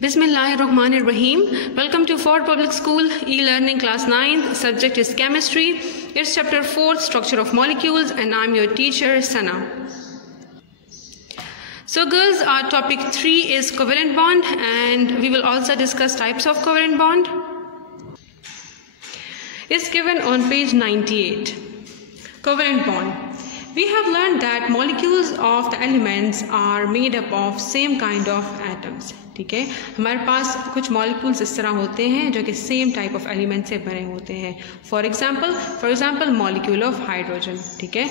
Bismillahirrahmanirrahim. Welcome to Ford Public School e-learning class 9th. Subject is chemistry. It's chapter 4, structure of molecules, and I'm your teacher Sana. So girls, our topic 3 is covalent bond, and we will also discuss types of covalent bond. It's given on page 98. Covalent bond. We have learned that molecules of the elements are made up of same kind of atoms. ठीक है, हमारे पास कुछ molecules इस तरह होते हैं जो कि सेम टाइप ऑफ एलिमेंट से बने होते हैं. For example molecule of hydrogen. ठीक है,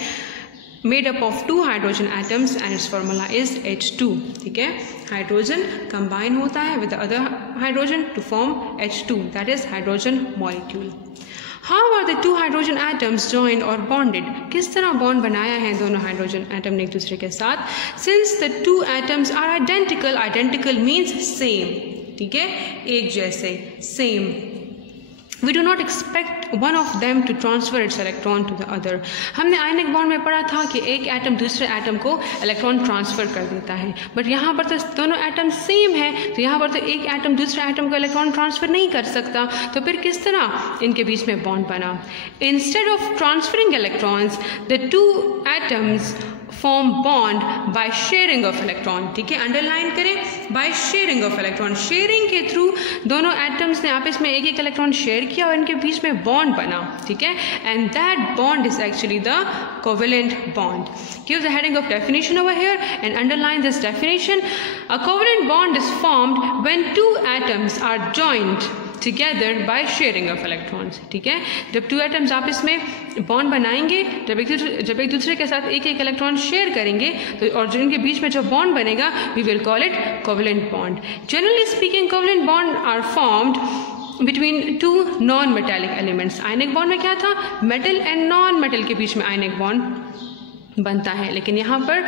made up of 2 hydrogen atoms and its formula is H2. ठीक है, हाइड्रोजन कंबाइन होता है with the other hydrogen to form H2, that is hydrogen molecule. How are the 2 hydrogen atoms joined or bonded? किस तरह bond बनाया है दोनों hydrogen atom ने एक दूसरे के साथ? Since the 2 atoms are identical means same. ठीक है, एक जैसे, same. We do not expect one of them to transfer its electron to the other. हमने आयनिक बॉन्ड में पढ़ा था कि एक एटम दूसरे एटम को इलेक्ट्रॉन ट्रांसफर कर देता है, बट यहाँ पर तो दोनों एटम सेम है, तो यहाँ पर तो एक एटम दूसरे एटम को इलेक्ट्रॉन ट्रांसफर नहीं कर सकता. तो फिर किस तरह इनके बीच में बॉन्ड बना? Instead of transferring electrons the 2 atoms form bond by sharing of electron. ठीक है, अंडरलाइन करें, by sharing of electron. Sharing के थ्रू दोनों एटम्स ने आपस में एक इलेक्ट्रॉन शेयर किया और इनके बीच में बॉन्ड बना. ठीक है, and that bond is actually the covalent bond. Give the heading of definition over here and underline this definition. A covalent bond is formed when 2 atoms are joined together by sharing of electrons. ठीक है, जब 2 atoms आपस में bond बनाएंगे, जब एक दूसरे के साथ एक इलेक्ट्रॉन शेयर करेंगे, तो और जो इनके बीच में जो बॉन्ड बनेगा, we will call it covalent bond. Generally speaking covalent bond are formed between 2 non metallic elements. Ionic bond में क्या था? मेटल एंड नॉन मेटल के बीच में आयनिक बॉन्ड बनता है, लेकिन यहाँ पर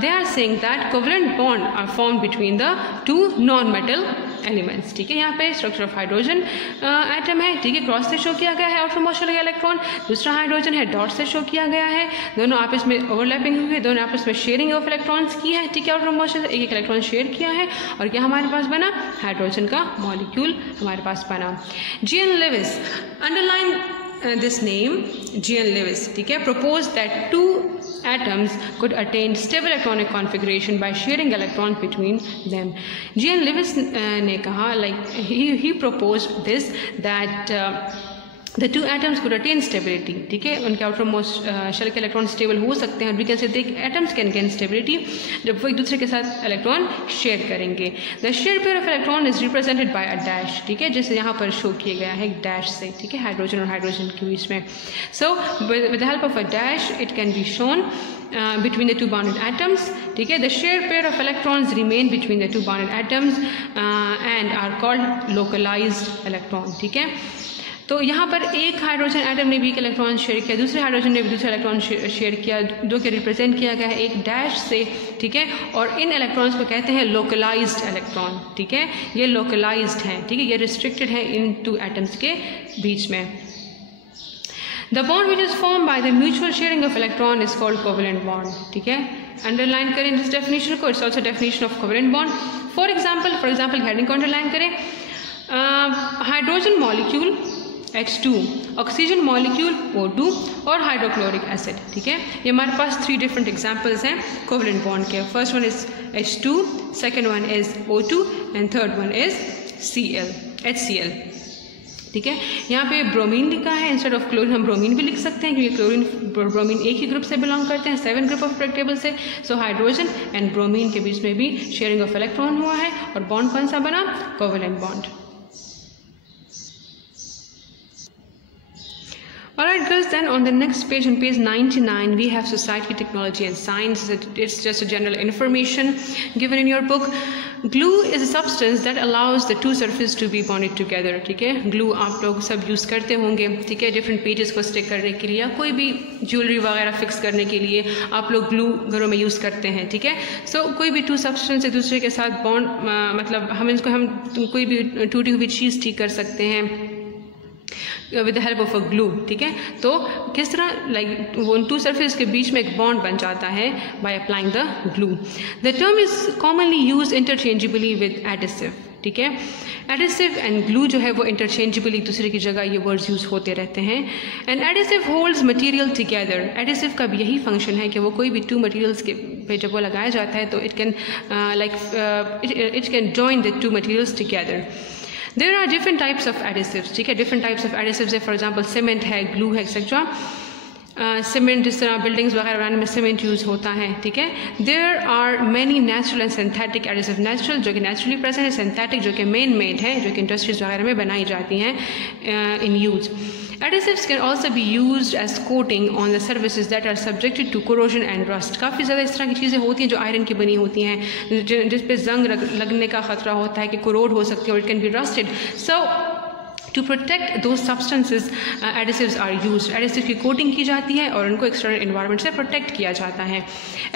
they are saying that covalent bond are form between the 2 non metal elements. ठीक है, यहाँ पे स्ट्रक्चर ऑफ हाइड्रोजन एटम है. ठीक है, क्रॉस से शो किया गया है आउटरमोस्ट इलेक्ट्रॉन. दूसरा हाइड्रोजन है, डॉट से शो किया गया है. दोनों आपस में ओवरलैपिंग हुई, दोनों आपस में शेयरिंग ऑफ इलेक्ट्रॉन्स की है. ठीक है, आउटरमोस्ट एक इलेक्ट्रॉन शेयर किया है, और क्या हमारे पास बना? हाइड्रोजन का मॉलिक्यूल हमारे पास बना. G.N. Lewis, underline this name, G.N. Lewis. ठीक है, proposed that 2 atoms could attain stable electronic configuration by sharing electrons between them. G.N. Lewis ने कहा, like he proposed this, that the 2 atoms could attain stability. ठीक है, उनके outermost shell के electron stable हो सकते हैं. We can say the atoms can gain stability जब वो एक दूसरे के साथ इलेक्ट्रॉन शेयर करेंगे. The shared pair of electron is represented by a dash. ठीक है, जैसे यहाँ पर शो किया गया है एक डैश से. ठीक है, हाइड्रोजन और हाइड्रोजन के बीच में. So with the help of a dash it can be shown between the 2 bonded atoms. ठीक है, the shared pair of electrons remain between the 2 bonded atoms and are called localized electron. ठीक है, तो यहाँ पर एक हाइड्रोजन एटम ने भी एक इलेक्ट्रॉन शेयर किया, दूसरे हाइड्रोजन ने भी दूसरा इलेक्ट्रॉन शेयर किया, दो के रिप्रेजेंट किया गया है एक डैश से. ठीक है, और इन इलेक्ट्रॉन्स को कहते हैं लोकलाइज्ड इलेक्ट्रॉन. ठीक है, ये लोकलाइज्ड हैं. ठीक है, ये रिस्ट्रिक्टेड है इन 2 एटम्स के बीच में. The bond which is form by the mutual sharing of electron is called covalent bond. ठीक है, अंडरलाइन करें दिस डेफिनेशन को. It's also definition of covalent bond. For example heading को अंडरलाइन करें. Hydrogen molecule H2, oxygen molecule O2 और hydrochloric acid. ठीक है, ये हमारे पास 3 डिफरेंट एग्जांपल्स हैं कोवेलेंट बॉन्ड के. First one is H2, second one is O2 and third one is HCl. ठीक है, यहाँ पे ब्रोमीन लिखा है, इंस्टेड ऑफ क्लोरीन हम ब्रोमीन भी लिख सकते हैं, क्योंकि क्लोरीन ब्रोमीन एक ही ग्रुप से बिलोंग करते हैं, 7 ग्रुप ऑफ पीरियोडिक टेबल से. सो हाइड्रोजन एंड ब्रोमीन के बीच में भी शेयरिंग ऑफ इलेक्ट्रॉन हुआ है, और बॉन्ड कौन सा बना? Covalent bond. Alright girls, then on the next page, on page 99, we have society, technology and science. It's just a general information given in your book. Glue is a substance that allows the 2 surfaces to be bonded together. ठीक है, glue आप लोग सब use करते होंगे. ठीक है, different pages को stick करने के लिए या कोई भी ज्वेलरी वगैरह फिक्स करने के लिए आप लोग glue घरों में यूज़ करते हैं. ठीक है, so कोई भी 2 substance एक दूसरे के साथ बॉन्ड, मतलब हम कोई भी टूटी हुई चीज़ ठीक कर सकते हैं. With the help of a glue, ठीक है। तो किस तरह लाइक वो टू सरफेस के बीच में एक बॉन्ड बन जाता है by applying the glue. The term is commonly use interchangeably with adhesive, ठीक है। एडिसिव एंड ग्लू जो है वो इंटरचेंजेबली एक दूसरे की जगह ये वर्ड्स यूज होते रहते हैं। And adhesive holds material together. Adhesive का भी यही फंक्शन है कि वो कोई भी टू मटेरियल्स के पे जब वो लगाया जाता है तो it can it can join the two materials together. There are different types of adhesives, ठीक है। डिफरेंट टाइप्स ऑफ एडिसिव्स है, फॉर एग्जांपल सीमेंट है, ग्लू है, एक्सेट्रा। सीमेंट जिस तरह बिल्डिंग्स वगैरह बनाने में सीमेंट यूज़ होता है, ठीक है। There are many natural and synthetic adhesive. Natural जो कि नेचुरली प्रेजेंट है, सिंथेटिक जो कि मैन मेड है, जो कि इंडस्ट्रीज वगैरह में बनाई जाती हैं in use. Adhesives can also be used as coating on the surfaces that are subjected to corrosion and rust. काफ़ी ज़्यादा इस तरह की चीज़ें होती हैं जो आयरन की बनी होती हैं, जिस पे जंग लगने का ख़तरा होता है कि कोरोड हो सकती है, और it can be rusted. So to protect दो substances adhesives are used. Adhesive की कोटिंग की जाती है और उनको एक्सटर्नल इन्वायरमेंट से प्रोटेक्ट किया जाता है।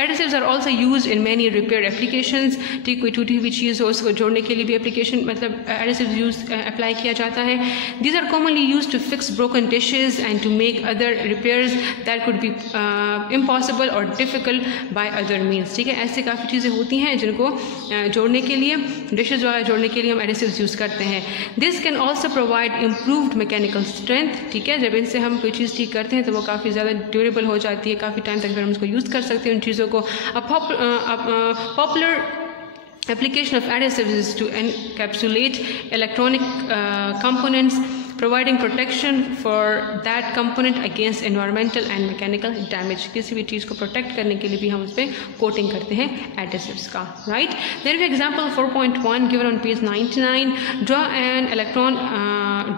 Adhesives are also used in many repair applications, ठीक, कोई टूटी हुई चीज़ हो उसको जोड़ने के लिए भी एप्लीकेशन मतलब एडिसिव्स यूज अप्लाई किया जाता है। These are commonly used to fix broken dishes and to make other repairs that could be impossible और डिफिकल्ट बाय अदर मीन्स, ठीक है। ऐसे काफ़ी चीज़ें होती हैं जिनको जोड़ने के लिए, डिशेज वगैरह जोड़ने के लिए हम एडिसिव्स यूज़ करते हैं। This can also provide improved mechanical strength, ठीक है। जब इनसे हम कोई चीज़ ठीक करते हैं तो वो काफ़ी ज़्यादा ड्यूरेबल हो जाती है, काफ़ी टाइम तक फिर हम उसको यूज़ कर सकते हैं उन चीज़ों को। Popular application of adhesives is to encapsulate electronic components, providing protection for that component against environmental and mechanical damage. किसी भी चीज़ को प्रोटेक्ट करने के लिए भी हम उस पर कोटिंग करते हैं एडिसिव्स का, right. There is example 4.1 given on page 99. Draw an electron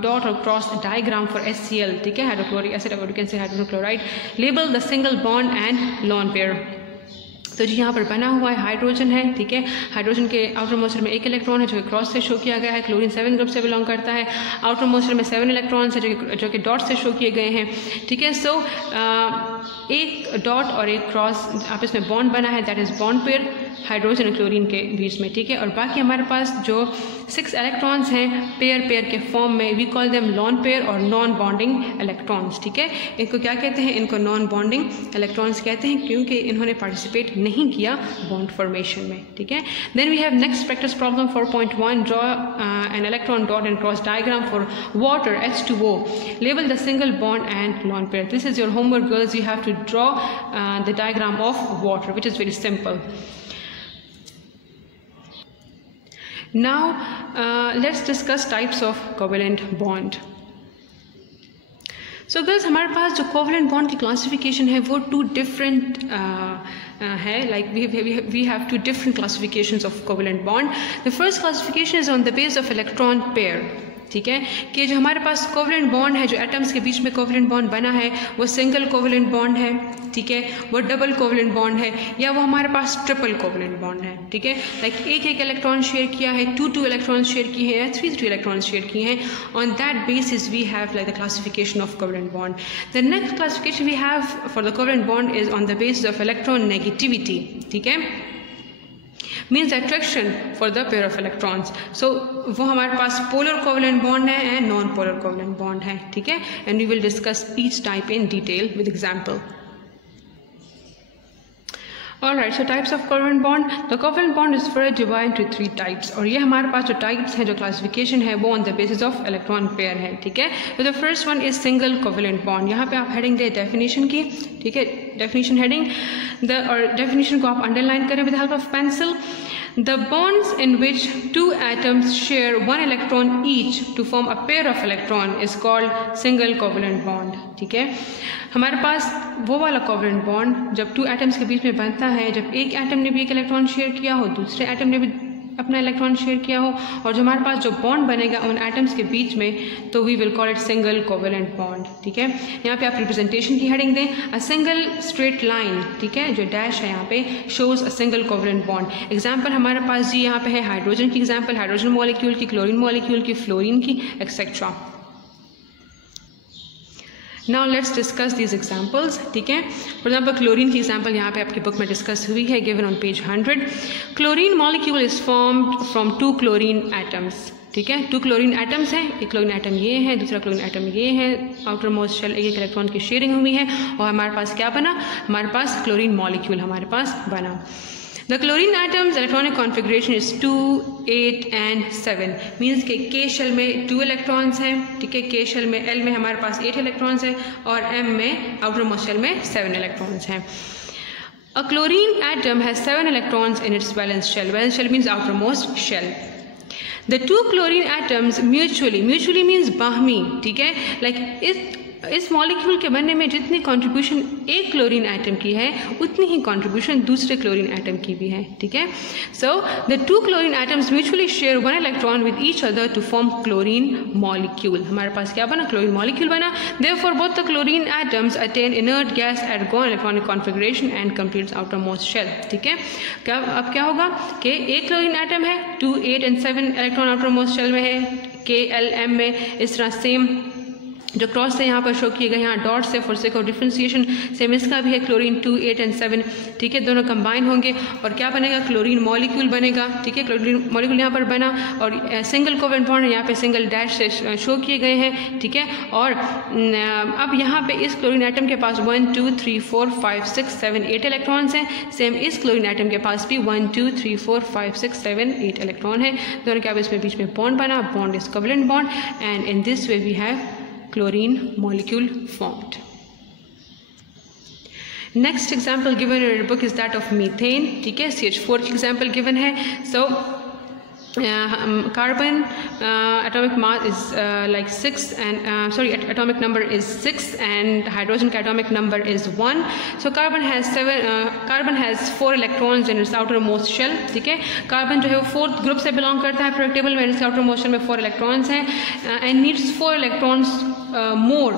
dot or cross diagram for HCl, ठीक है, हाइड्रोक्लोरिक एसिड, और you can say hydrogen chloride. Label the single bond and lone pair. तो जी यहाँ पर बना हुआ है हाइड्रोजन है, ठीक है। हाइड्रोजन के आउटर मोस्टर में एक इलेक्ट्रॉन है जो कि क्रॉस से शो किया गया है, क्लोरीन 7 ग्रुप से बिलोंग करता है। आउटर मोस्टर में 7 इलेक्ट्रॉन्स है जो कि डॉट से शो किए गए हैं, ठीक है। सो एक डॉट और एक क्रॉस आपस में बॉन्ड बना है, that is bond pair hydrogen और क्लोरीन के बीच में, ठीक है। और बाकी हमारे पास जो 6 इलेक्ट्रॉन्स हैं पेयर के फॉर्म में, we call them lone pair और नॉन बॉन्डिंग इलेक्ट्रॉन्स, ठीक है। इनको क्या कहते हैं? इनको नॉन बॉन्डिंग इलेक्ट्रॉन्स कहते हैं क्योंकि इन्होंने पार्टिसिपेट नहीं किया बॉन्ड फॉर्मेशन में, ठीक है। Then we have next practice problem 4.1. Draw an electron dot and cross diagram for water H2O. Label the single bond and lone pair. This is your homework, girls. You have to draw the diagram of water, which is very simple. Now let's discuss types of covalent bond. So girls, हमारे पास जो covalent bond की classification है वो 2 different है, like we have 2 different classifications of covalent bond. The first classification is on the basis of electron pair, ठीक है, कि जो हमारे पास कोवलेंट बॉन्ड है, जो एटम्स के बीच में कोवलेंट बॉन्ड बना है वो सिंगल कोवलेंट बॉन्ड है, ठीक है, वो डबल कोवलेंट बॉन्ड है, या वो हमारे पास ट्रिपल कोवलेंट बॉन्ड है, ठीक है। लाइक एक इलेक्ट्रॉन शेयर किया है, 2 इलेक्ट्रॉन शेयर किए हैं, या 3 इलेक्ट्रॉन शेयर किए हैं. On that basis we have like the classification of covalent bond. The next classification we have for the covalent bond is on the basis of electron negativity, ठीक है, means attraction for the pair of electrons. So वो हमारे पास polar covalent bond है and non polar covalent bond है, ठीक है, and we will discuss each type in detail with example. Alright, so types of covalent bond. The covalent bond is further divided into 3 types. और ये हमारे पास जो types हैं, जो classification है, वो on the basis of electron pair है, ठीक है. So the first one is single covalent bond. यहाँ पे आप heading दे definition की, ठीक है, definition heading. और definition को आप underline करें with the help of pencil. The bonds in which 2 atoms share 1 electron each to form a pair of electron is called single covalent bond, ठीक है. हमारे पास वो वाला कोवलेंट बॉन्ड जब 2 एटम्स के बीच में बनता है, जब एक एटम ने भी एक इलेक्ट्रॉन शेयर किया हो, दूसरे एटम ने भी अपना इलेक्ट्रॉन शेयर किया हो, और जो हमारे पास जो बॉन्ड बनेगा उन एटम्स के बीच में, तो we will call it single covalent bond, ठीक है. यहाँ पे आप रिप्रेजेंटेशन की हेडिंग दें, अ सिंगल स्ट्रेट लाइन, ठीक है, जो डैश है यहाँ पे shows a single covalent bond. Example हमारे पास जी यहाँ पे है हाइड्रोजन की एग्जाम्पल, हाइड्रोजन मॉलिक्यूल की, क्लोरीन मॉलिक्यूल की, फ्लोरीन की, etcetera. Now let's discuss these examples, ठीक है. For example, क्लोरीन की एग्जाम्पल यहाँ पे आपकी बुक में डिस्कस हुई है, given on page 100. Chlorine molecule is formed from 2 chlorine atoms, ठीक है। 2 क्लोरीन एटम्स हैं, एक क्लोरीन एटम ये है, दूसरा क्लोरीन एटम ये है, आउटर मोस्ट शेल एक इलेक्ट्रॉन की शेयरिंग हुई है और हमारे पास क्या बना, हमारे पास क्लोरीन मॉलिक्यूल हमारे पास बना। The chlorine atom's electronic configuration is 2, 8 and 7 means के K शेल में 2 इलेक्ट्रॉन्स हैं, ठीक है, K शेल में L में हमारे पास 8 इलेक्ट्रॉन्स हैं और M में आउटर मोस्ट शेल में 7 इलेक्ट्रॉन्स हैं। A chlorine atom has 7 electrons in its valence shell. Valence shell means outermost shell. The 2 chlorine atoms mutually means बाहमी, ठीक है, like इस मॉलिक्यूल के बनने में जितनी कंट्रीब्यूशन एक क्लोरीन एटम की है उतनी ही कंट्रीब्यूशन दूसरे क्लोरीन एटम की भी है, ठीक है। So the 2 chlorine atoms mutually share 1 electron with each other to form chlorine molecule. हमारे पास क्या बना, क्लोरीन मॉलिक्यूल बना। Therefore both the chlorine atoms attain inert gas argon electronic configuration and completes outermost shell, ठीक है। क्या अब क्या होगा कि एक क्लोरीन एटम है, 2, 8 and 7 electron outermost shell में है, K, L, M में इस तरह सेम जो क्रॉस से यहाँ पर शो किए गए, यहाँ डॉट से for sake of differentiation same इसका भी है क्लोरीन 2, 8 and 7, ठीक है। दोनों कंबाइन होंगे और क्या बनेगा, क्लोरीन मॉलिक्यूल बनेगा, ठीक है। क्लोरीन मॉलिक्यूल यहाँ पर बना और सिंगल कोवेलेंट बॉन्ड यहाँ पे सिंगल डैश से शो किए गए हैं, ठीक है। और अब यहाँ पे इस क्लोरीन एटम के पास 1, 2, 3, 4, 5, 6, 7, 8 इलेक्ट्रॉन्स हैं। सेम इस क्लोरीन एटम के पास भी 1, 2, 3, 4, 5, 6, 7, 8 इलेक्ट्रॉन है। दोनों के बीच में बॉन्ड बना, bond is covalent bond and in this way we have chlorine molecule formed. Next example given in your book is that of methane, ठीक है, CH4 की example given है। So carbon atomic mass is like 6 and atomic number is 6 and hydrogen का atomic number is 1. So carbon has 4 electrons in its outermost shell, ठीक है। Carbon जो है वो 4th ग्रुप से बिलोंग करता है periodic table में, इसके outermost shell में 4 electrons हैं and needs 4 electrons more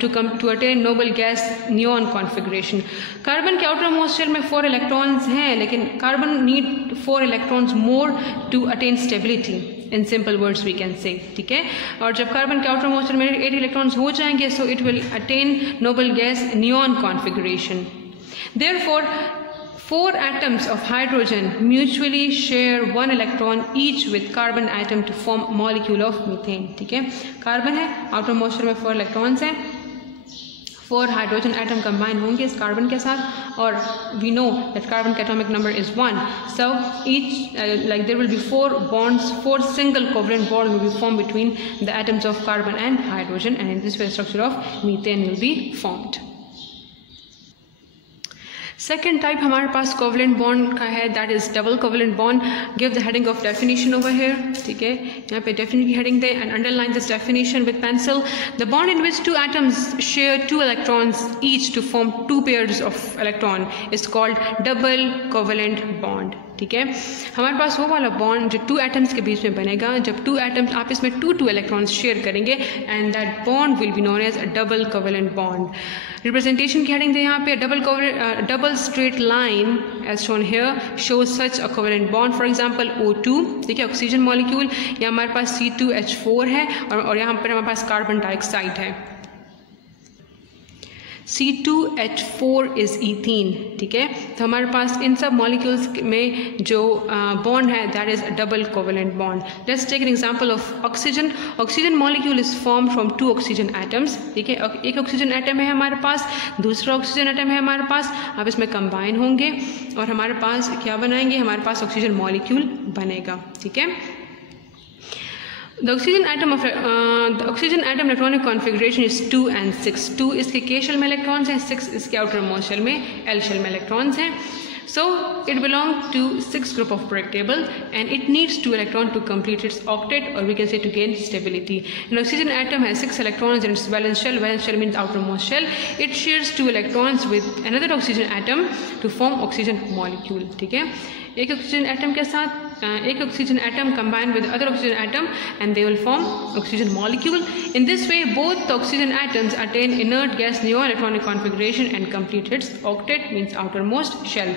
to attain noble gas neon configuration. Carbon के outermost shell में 4 electrons हैं लेकिन carbon need 4 electrons more to attain stability in simple words we can say, ठीक है। और जब कार्बन के आउटर मोस्ट शेल में 8 इलेक्ट्रॉन्स हो जाएंगे so it will attain noble gas neon configuration. Therefore 4 atoms of hydrogen mutually share 1 electron each with carbon atom to form molecule of methane, ठीक है। कार्बन है, आउटर मोस्ट शेल में 4 electrons हैं, 4 hydrogen atom combine होंगे इस carbon के साथ और वी नो दैट कार्बन का atomic number is 1, so each like there will be 4 bonds, 4 single covalent bond will be formed between the atoms of carbon and hydrogen and in this way the structure of methane will be formed. Second type हमारे पास covalent bond का है, that is double covalent bond. Give the heading of definition over here, ठीक है, यहाँ पे definition की heading दे and underline this definition with pencil. The bond in which 2 atoms share 2 electrons each to form 2 pairs of electron is called double covalent bond, ठीक है। हमारे पास वो वाला बॉन्ड जो 2 एटम्स के बीच में बनेगा जब 2 एटम्स आपस में 2 इलेक्ट्रॉन्स शेयर करेंगे and that bond will be known as a double covalent bond. Representation की हेडिंग दे यहाँ पे double straight line as shown here shows such a covalent bond. For example O2, ठीक है, ऑक्सीजन मॉलिक्यूल, या हमारे पास C2H4 है और यहाँ पर हमारे पास कार्बन डाइऑक्साइड है। C2H4 इज ईथीन, ठीक है। तो हमारे पास इन सब मॉलिक्यूल्स में जो बॉन्ड है that is double covalent bond. Let's take an example of oxygen. Oxygen molecule is form from 2 oxygen atoms, ठीक है। एक ऑक्सीजन एटम है हमारे पास, दूसरा ऑक्सीजन एटम है हमारे पास, आप इसमें कंबाइन होंगे और हमारे पास क्या बनाएंगे, हमारे पास ऑक्सीजन मॉलिक्यूल बनेगा, ठीक है। The oxygen atom electronic configuration is 2 and 6. 2 इसके K शेल में इलेक्ट्रॉन्स हैं, 6 इसके आउटर मोस्ट शेल में L शेल में इलेक्ट्रॉन्स हैं। So it belongs to 6 group of periodic table and it needs 2 electrons to complete its octet, or we can say to gain stability. An oxygen atom has 6 electrons in its valence shell. Valence shell means outermost shell. It shares 2 electrons with another oxygen atom to form oxygen molecule, ठीक है। एक oxygen atom के साथ एक oxygen atom combine with other oxygen atom and they will form oxygen molecule. In this way both the oxygen atoms attain inert gas neon electronic configuration and complete its octet, means outermost shell.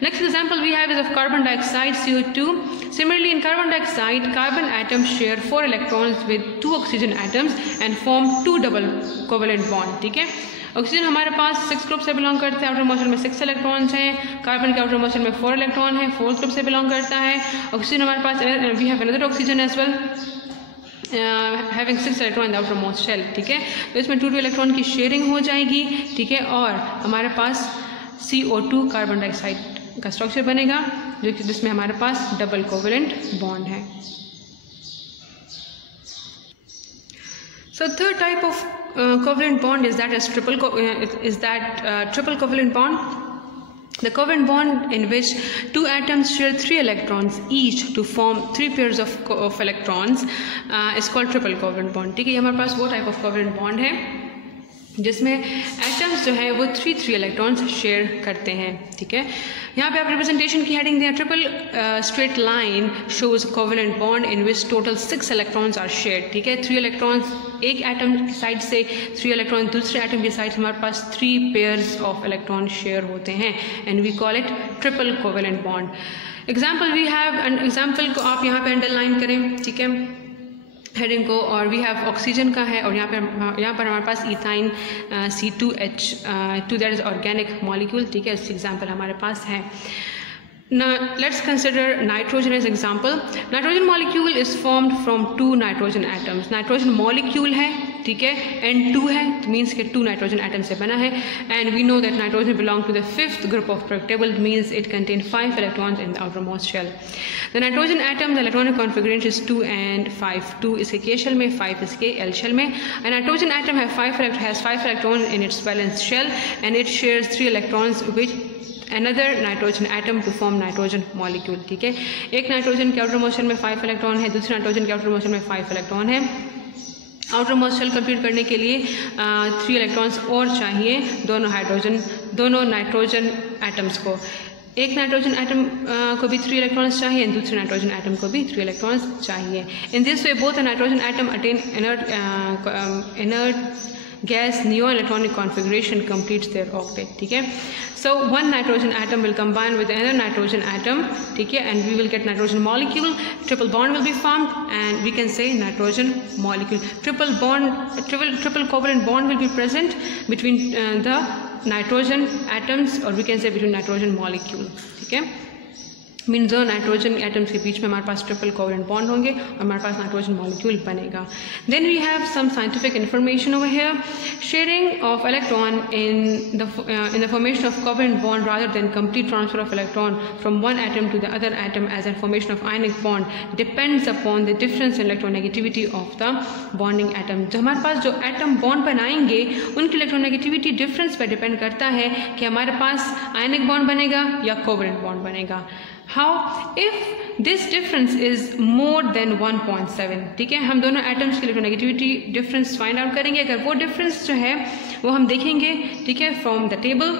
Next example we have is of carbon dioxide, CO2. Similarly in carbon dioxide, carbon atoms share 4 electrons with 2 oxygen atoms and form 2 double covalent bond, ठीक है। Oxygen हमारे पास 6 group से belong करता है, outer most shell में 6 electrons हैं। Carbon के outer most shell में 4 इलेक्ट्रॉन है, 4th ग्रुप से बिलोंग करता है। ऑक्सीजन हमारे पास we have another oxygen as well, having 6 electron in the outermost shell, ठीक है। तो इसमें 2 इलेक्ट्रॉन की शेयरिंग हो जाएगी, ठीक है, और हमारे पास CO2 कार्बन डाइऑक्साइड का स्ट्रक्चर बनेगा जिसमें हमारे पास डबल कोवेलेंट बॉन्ड है। So third type of covalent bond is that triple covalent bond. The covalent bond in which 2 atoms share 3 electrons each to form 3 pairs of electrons is called triple covalent bond, ठीक है। ये हमारे पास वो type of covalent bond है जिसमें atoms जो है वो 3 इलेक्ट्रॉन्स शेयर करते हैं, ठीक है। यहाँ पे आप रिप्रेजेंटेशन की हेडिंग दें, triple straight line shows covalent bond in which total 6 electrons are shared, ठीक है। 3 इलेक्ट्रॉन्स एक एटम की साइड से, 3 इलेक्ट्रॉन दूसरे एटम की साइड से, हमारे पास 3 पेयर्स ऑफ इलेक्ट्रॉन शेयर होते हैं and we call it triple covalent bond. Example we have, example को आप यहाँ पे अंडरलाइन करें, ठीक है, हेडिंग को, और वी हैव ऑक्सीजन का है और यहाँ पर हमारे पास ethyne C2H2 that is organic molecule, ठीक है, इसकी एग्जांपल हमारे पास है। Now let's consider nitrogen as example. Nitrogen molecule is formed from 2 nitrogen atoms. Nitrogen molecule है, ठीक है, N2 है, means कि 2 nitrogen atoms से बना है, and we know that nitrogen belong to the 5th group of periodic table, means it contains 5 electrons in the outermost shell. The nitrogen atom, the electronic configuration is 2 and 5. 2 इसके K shell में, 5 इसके L shell में. A nitrogen atom has 5 electrons in its valence shell, and it shares 3 electrons with another nitrogen atom to form nitrogen molecule, ठीक है। एक nitrogen के outer most shell में 5 electron है, दूसरे नाइट्रोजन के आउटर मोस्ट शेल में 5 इलेक्ट्रॉन है। आउटर मोस्ट शेल कंप्लीट करने के लिए 3 इलेक्ट्रॉन्स और चाहिए दोनों नाइट्रोजन एटम्स को। एक नाइट्रोजन एटम को भी 3 इलेक्ट्रॉन्स चाहिए, दूसरे नाइट्रोजन एटम को भी 3 इलेक्ट्रॉन्स चाहिए। इन this way both the nitrogen atom attain inert gas neon electronic configuration completes their octet, ठीक है। So one nitrogen atom will combine with another nitrogen atom, ठीक है, and we will get nitrogen molecule. Triple bond will be formed and we can say nitrogen molecule. Triple covalent bond will be present between the nitrogen atoms, or we can say between nitrogen molecule, ठीक है। Means दो nitrogen atoms के बीच में हमारे पास triple covalent bond होंगे और हमारे पास नाइट्रोजन मॉलिक्यूल बनेगा। Then we have some scientific information over here. Sharing of electron in the formation of covalent bond rather than complete transfer of electron from one atom to the other atom as an formation of ionic bond depends upon the difference in electronegativity of the bonding atom. जो हमारे पास जो atom bond बनाएंगे उनकी electronegativity difference पर depend करता है कि हमारे पास आयनिक बॉन्ड बनेगा या कोवेलेंट बॉन्ड बनेगा। How? If this difference is more than 1.7, ठीक है, हम दोनों एटम्स की इलेक्ट्रोनेगेटिविटी डिफरेंस फाइंड आउट करेंगे। अगर वो डिफरेंस जो है वो हम देखेंगे, ठीक है, from the table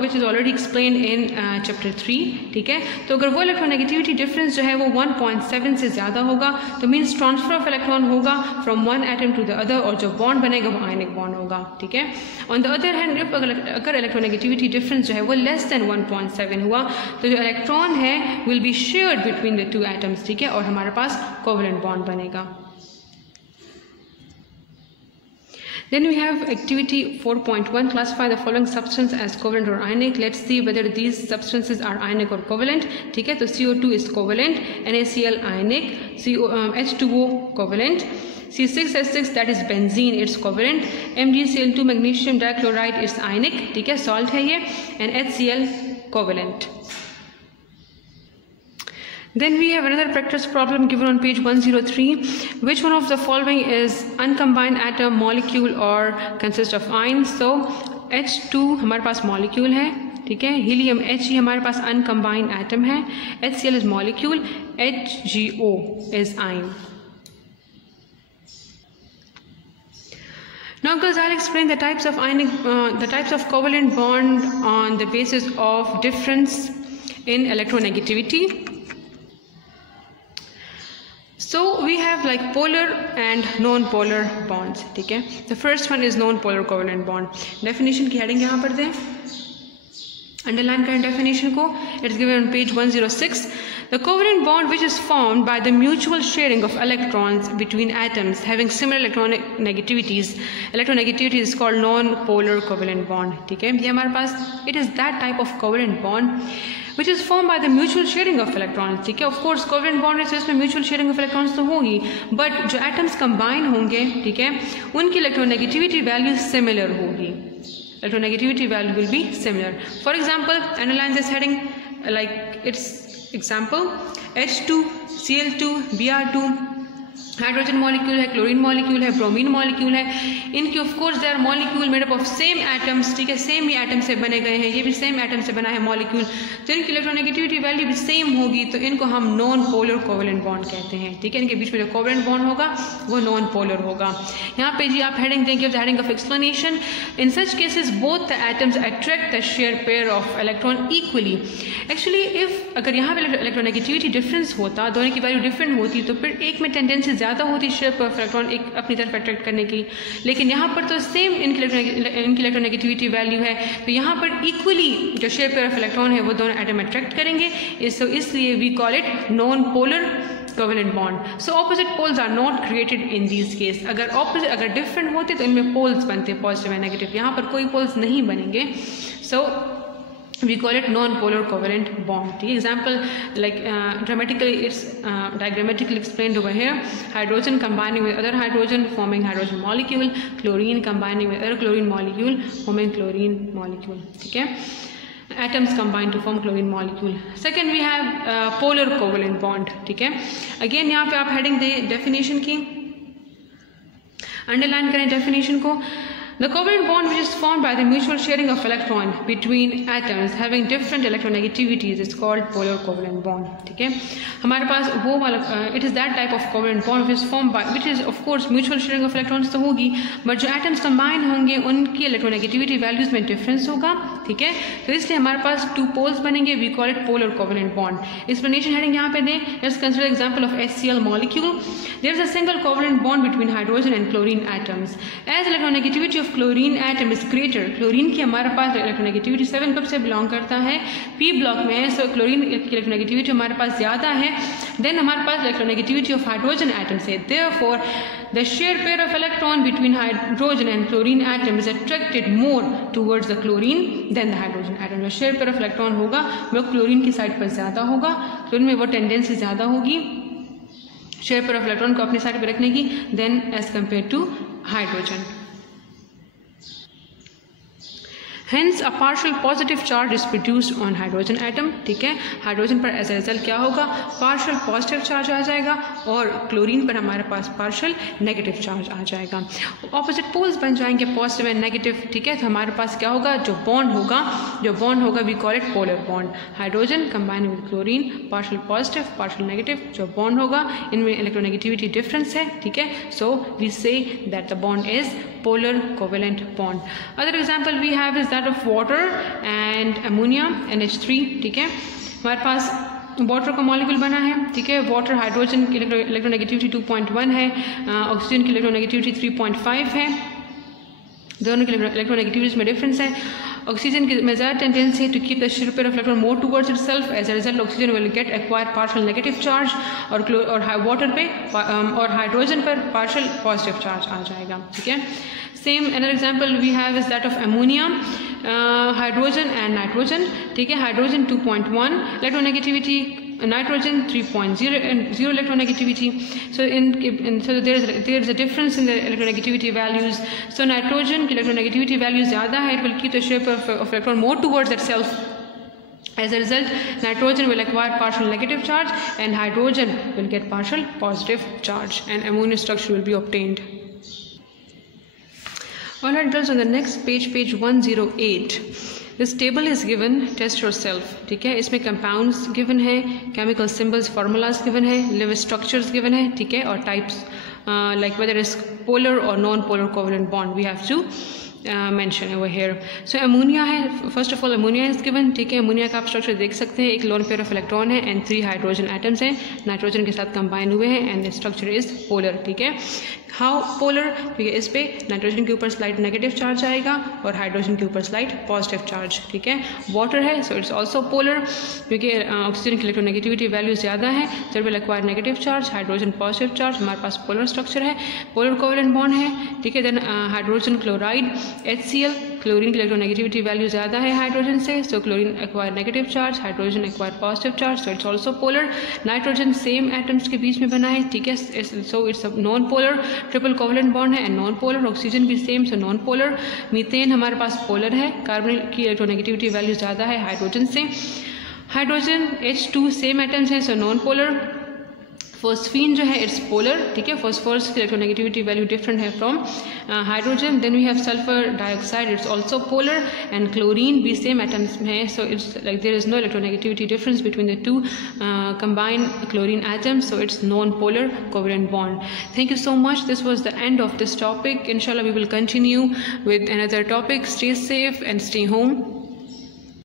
which is already explained in chapter 3, ठीक है। तो अगर वो इलेक्ट्रोनेगेटिविटी डिफरेंस जो है वो 1.7 से ज़्यादा होगा तो मीन्स ट्रांसफर ऑफ इलेक्ट्रॉन होगा from one atom to the other, और जो बॉन्ड बनेगा वो आयनिक बॉन्ड होगा, ठीक है। ऑन द अदर हैंड अगर इलेक्ट्रोनेगेटिविटी डिफरेंस जो है वो लेस देन 1.7 हुआ तो जो इलेक्ट्रॉन है will be shared between the 2 atoms, ठीक है, और हमारे पास कोवेलेंट बॉन्ड बनेगा। Then we have activity 4.1, classify the following substance as covalent or ionic. Let's see whether these substances are ionic or covalent, ठीक है। तो CO2 is covalent, NaCl ionic, H2O covalent, C6H6 that is benzene, it's covalent, MgCl2 magnesium dichloride is ionic, ठीक है, salt है ये, and HCl covalent. Then we have another practice problem given on page 103. Which one of the following is uncombined atom, molecule or consists of ions? So H2 हमारे पास molecule है, ठीक है, helium He हमारे पास uncombined atom है, HCl is molecule, HGO is ion. Now guys, I'll explain the types of covalent bond on the basis of difference in electronegativity. So we have like polar and non-polar bonds, ठीक है। The first one is non-polar covalent bond. Definition की heading यहाँ पर दें, underline करें definition को। It's given on page 106. The covalent bond which is formed by the mutual sharing of electrons between atoms having similar electronic negativities. Electronegativity is called non-polar covalent bond, ठीक है। ये हमारे पास it is that type of covalent bond which is formed by the mutual sharing of electrons, ठीक है। Of course covalent bond है तो इसमें mutual sharing of electrons तो होगी, बट जो एटम्स कंबाइन होंगे, ठीक है, उनकी इलेक्ट्रोनेगेटिविटी वैल्यू सिमिलर होगी, electronegativity value will be similar. For example, analyze this heading like its example, H2Cl2 Br2 hydrogen molecule है, क्लोरीन मॉलिक्यूल है, ब्रोमीन मॉलिक्यूल है। इनकी of course they are molecule made up of same atoms, ठीक है, same ही atom से बने गए हैं, ये भी सेम एटम से बना है मॉलिक्यूल, तो इनकी इलेक्ट्रोनेगेटिविटी वैल्यू भी सेम होगी, तो इनको हम नॉन पोलर कोवेलेंट बॉन्ड कहते हैं, ठीक है। इनके बीच में जो कोवेलेंट बॉन्ड होगा वो नॉन पोलर होगा। यहाँ पे जी आप हेडिंग देंगे the heading of explanation, in such cases both the atoms attract the share pair of electron equally. Actually if अगर यहाँ पे इलेक्ट्रोनेगेटिविटी डिफरेंस होता, दोनों की वैल्यू डिफरेंट होती, तो फिर एक में टेंडेंसी ज़्यादा होती शेयर पेयर ऑफ इलेक्ट्रॉन एक अपनी तरफ अट्रैक्ट करने की, लेकिन यहाँ पर तो सेम इनकी इलेक्ट्रोनेगेटिविटी वैल्यू है, तो यहाँ पर इक्वली जो शेयर पेयर ऑफ इलेक्ट्रॉन है वो दोनों एटम अट्रैक्ट करेंगे, इसलिए we call it non polar covalent bond. So opposite poles are not created in this case. अगर डिफरेंट होते तो इनमें पोल्स बनते पॉजिटिव एंड नेगेटिव, यहाँ पर कोई पोल्स नहीं बनेंगे, सो we call it non-polar covalent bond. The example, like dramatically, it's diagrammatically explained over here. Hydrogen combining with other hydrogen forming hydrogen molecule, chlorine combining with other chlorine molecule forming chlorine molecule. Okay, atoms combine to form chlorine molecule. Second, we have polar covalent bond. Okay, again यहाँ पे आप heading दे definition की, underline करें definition को। The covalent bond which is formed by the mutual sharing of electron between atoms having different electronegativities is called polar covalent bond. ठीक है, हमारे पास वो वाला it is that type of covalent bond which is formed by, which is of course mutual sharing of electrons तो होगी, but जो atoms combine होंगे उनकी electronegativity values में difference होगा, ठीक है, तो इसलिए हमारे पास two poles बनेंगे, we call it polar covalent bond. Explanation heading यहाँ पे दें, let's consider example of HCl molecule. There is a single covalent bond between hydrogen and chlorine atoms. As electronegativity of chlorine atom is greater, chlorine की हमारे पास electronegativity 7 group से belong करता है, P block में है, सो क्लोरीन की electronegativity हमारे पास ज़्यादा है, देन हमारे पास इलेक्ट्रोनेगेटिविटी ऑफ हाइड्रोजन एटम से, therefore the share pair of electron between hydrogen and chlorine atom is attracted more towards the chlorine than the hydrogen atom. जो शेयर पेयर ऑफ इलेक्ट्रॉन होगा वो chlorine की side पर ज़्यादा होगा, chlorine में वो टेंडेंसी ज़्यादा होगी शेयर पेयर ऑफ इलेक्ट्रॉन को अपनी साइड पर रखने की then as compare to hydrogen. Hence a partial positive charge is produced on hydrogen atom, ठीक है, हाइड्रोजन पर एज ए रिजल्ट क्या होगा, पार्शियल पॉजिटिव चार्ज आ जाएगा और क्लोरीन पर हमारे पास पार्शियल नेगेटिव चार्ज आ जाएगा, ऑपोजिट पोल्स बन जाएंगे पॉजिटिव एंड नेगेटिव, ठीक है, तो हमारे पास क्या होगा, जो बॉन्ड होगा we call it polar bond, hydrogen combine with chlorine, partial positive partial negative, जो बॉन्ड होगा इनमें इलेक्ट्रोनेगेटिविटी डिफरेंस है, ठीक है, so we say that the bond is polar covalent bond. Other example we have is that of water and ammonia NH3, ठीक है, हमारे पास water का मॉलिक्यूल बना है, ठीक है, वाटर हाइड्रोजन की इलेक्ट्रोनेगेटिविटी 2.1 है, ऑक्सीजन की इलेक्ट्रोनेगेटिविटी 3.5 है, दोनों की इलेक्ट्रोनेगेटिविटीज में डिफरेंस है, ऑक्सीजन की में ज़्यादा टेंडेंसी है to keep the share pair of electron more towards itself, as a result oxygen will get acquire partial negative charge और वाटर पे और हाइड्रोजन पर पार्शियल पॉजिटिव चार्ज आ जाएगा, ठीक है। Same another example we have is that of ammonia, hydrogen and nitrogen, ठीक है, hydrogen 2.1 electronegativity, nitrogen 3.0 and 0 electronegativity. So so there is a difference in the electronegativity values. So nitrogen की electronegativity value ज़्यादा है, it will keep the shape of electron more towards itself. As a result, nitrogen will acquire partial negative charge and hydrogen will get partial positive charge and ammonia structure will be obtained. Alright girls, on the next page, page 108. This table is given, test yourself, ठीक है, इसमें compounds given है, chemical symbols, formulas given है, Lewis structures given है, ठीक है, और types like whether it's polar or non-polar covalent bond we have to mention over here. So ammonia है, first of all ammonia is given, ठीक है, ammonia का आप structure देख सकते हैं, एक lone pair of electron है and 3 hydrogen atoms हैं, nitrogen के साथ combine हुए हैं and the structure is polar, ठीक है। हाउ पोलर, क्योंकि इस पे नाइट्रोजन के ऊपर स्लाइड नेगेटिव चार्ज आएगा और हाइड्रोजन के ऊपर स्लाइड पॉजिटिव चार्ज, ठीक है। वाटर है, सो इट्स ऑल्सो पोलर, क्योंकि ऑक्सीजन की इलेक्ट्रोनेगेटिविटी वैल्यू ज़्यादा है, तो will acquire negative charge, hydrogen positive charge, हमारे पास पोलर स्ट्रक्चर है, पोलर कोवेलेंट बॉन्ड है, ठीक है। Then hydrogen chloride HCl, chlorine की इलेक्ट्रोनेगेटिविटी वैल्यू ज़्यादा है हाइड्रोजन से, so chlorine acquire negative charge, hydrogen acquire positive charge, so it's also polar. Nitrogen same atoms के बीच में बना है, ठीक है, so it's non polar, triple covalent bond है एंड नॉन पोलर। ऑक्सीजन भी same, so non polar. Methane हमारे पास पोलर है, कार्बन की इलेक्ट्रोनेगेटिविटी वैल्यू ज़्यादा है हाइड्रोजन से। हाइड्रोजन H2 सेम एटम्स हैं, सो नॉन पोलर। फॉस्फीन जो है इट्स पोलर, ठीक है, फॉस्फोरस की इलेक्ट्रोनेगेटिविटी वैल्यू डिफरेंट है from hydrogen. Then we have sulphur dioxide, it's also polar and chlorine भी सेम एटम्स में है, so it's like there is no electronegativity difference between the two combined chlorine atoms, so it's non-polar covalent bond. Thank you so much. This was the end of this topic. Inshallah we will continue with another topic. Stay safe and stay home.